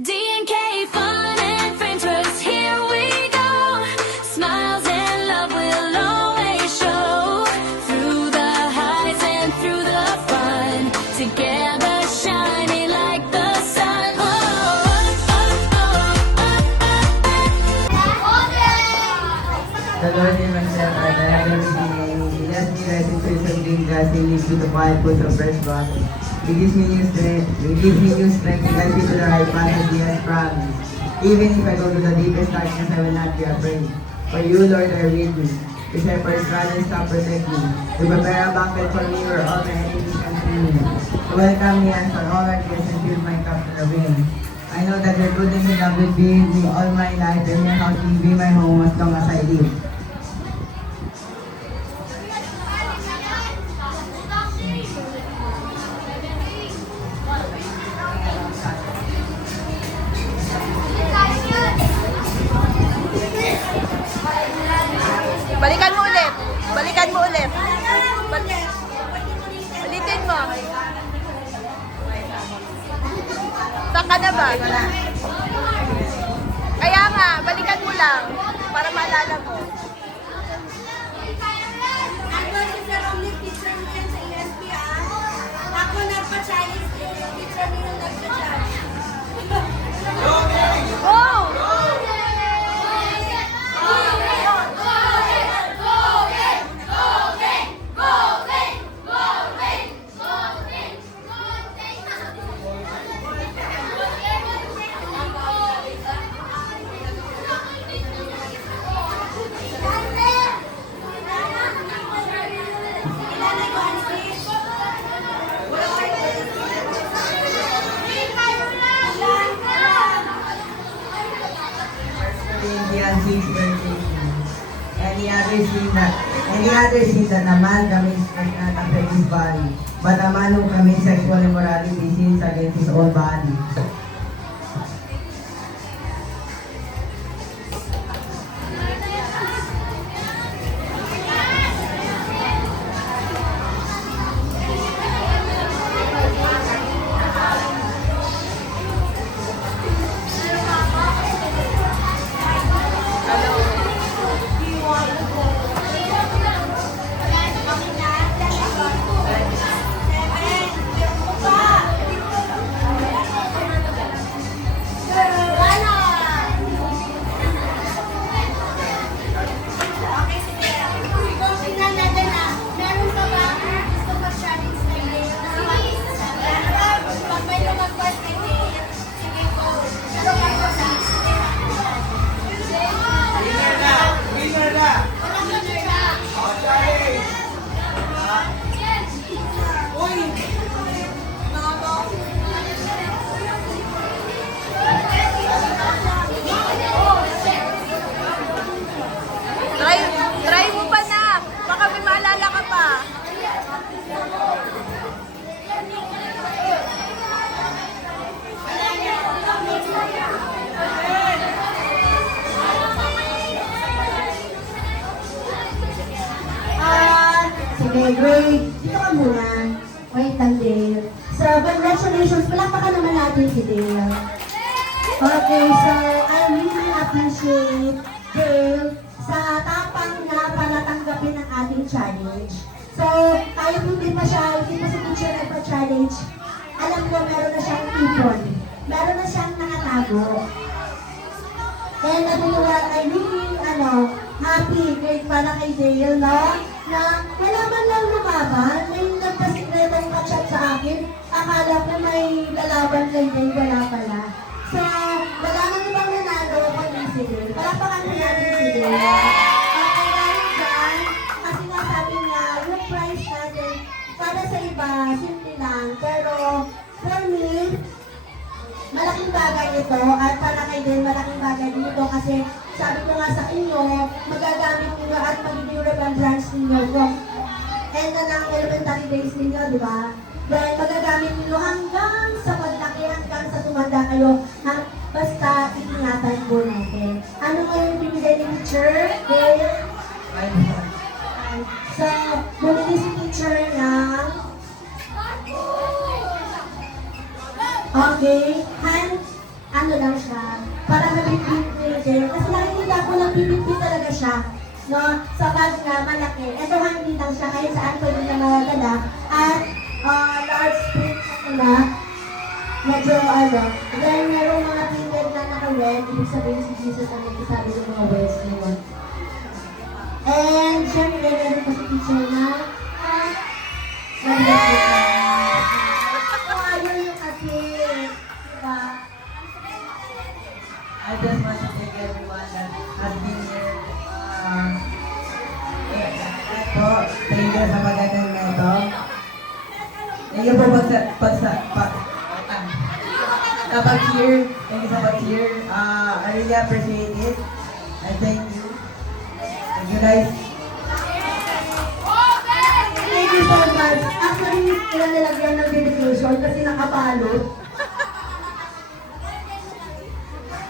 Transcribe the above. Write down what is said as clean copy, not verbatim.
DNK fun and frames works, here we go. Smiles and love will always show. Through the highs and through the fun, together shining like the sun. Oh, The Lord and myself are diagonally He left me resting to His green grass. He leads me to quiet pools of fresh water. He gives me new strength. He gives me new strength. He guides me to the right path as He has promised. Even if I go to the deepest darkness, I will not be afraid. For you, Lord, are with me. Your shepherds run and stop protect me. You prepare a banquet for me where all my enemies can see me. You welcome me as for all our guests and fill my cup to the brim. I know that your goodness and love will be with me all my life, and your house will be my home as long as I live. Balikan mo ulit. Balikan mo ulit. Ulitin mo. Saan ka na ba? Kaya nga, balikan mo lang. Para maalala mo. Ako si Sir Omni, teacher mo yan sa ESPN. Ako nagpa-challenge din yung teacher mo yung nagpa-challenge. Go! Corinthians 6:13. Any other sin that a man commits does not affect his body, but a man who commits sexual immorality sins against his own body. Try mo pa na. Baka may maalala ka pa. Sige, great. Dito ka muna. Wait lang, Dale. So, congratulations. Palakpakan naman natin si Dale. Okay, so I really appreciate Dale sa tapang na para tanggapin ang ating challenge. So, kahit hindi pa si teacher nagpa-challenge, alam ko meron na siyang ipon. Meron na siyang nakatago. And I really, happy, great para kay Dale, no? Na wala man lang lumaban, may nagpasikretong ka-chat sa akin. Akala ko may lalaban kay Dale, wala pala. So, wala nang ibang nanalo kundi si Dale. Palapakan mo natin si Dale. Okay, dahil dyan, kasi nga sabi niya, yung price natin, para sa iba, simple lang. Pero, for me, malaking bagay ito at para kay Dale, malaking bagay dito kasi sabi ko nga sa inyo, magagamit ninyo at magiging remembrance ninyo kung end na ng elementary days ninyo, di ba? Then magagamit ninyo hanggang sa paglaki, hanggang sa tumanda kayo, basta ingatan po natin. Ano nga yung binigay ni teacher? Dale? So, bumili si teacher ng okay, hand, ano ano lang siya, para mabitbit din. Kasi nakikita ko nagbibitbit talaga siya. No? Sa bag na malaki. Ito handy lang siya, kahit saan pwede na madala. At large print na medyo ano. Then merong mga printed na naka-red. Ibig sabihin si Jesus ang nagsasabi ng mga words na yun. And syempre, meron pa si teacher na ayun yung kasi. Diba? I just want to thank everyone that has been here. Ito, thank you sa magandang na ito. Thank you po sa pag-cheer. Thank you sa pag-cheer. I really appreciate it. And thank you. Thank you guys. Thank you so much. Actually, kailan nilagyan ng dedication kasi nakabalot.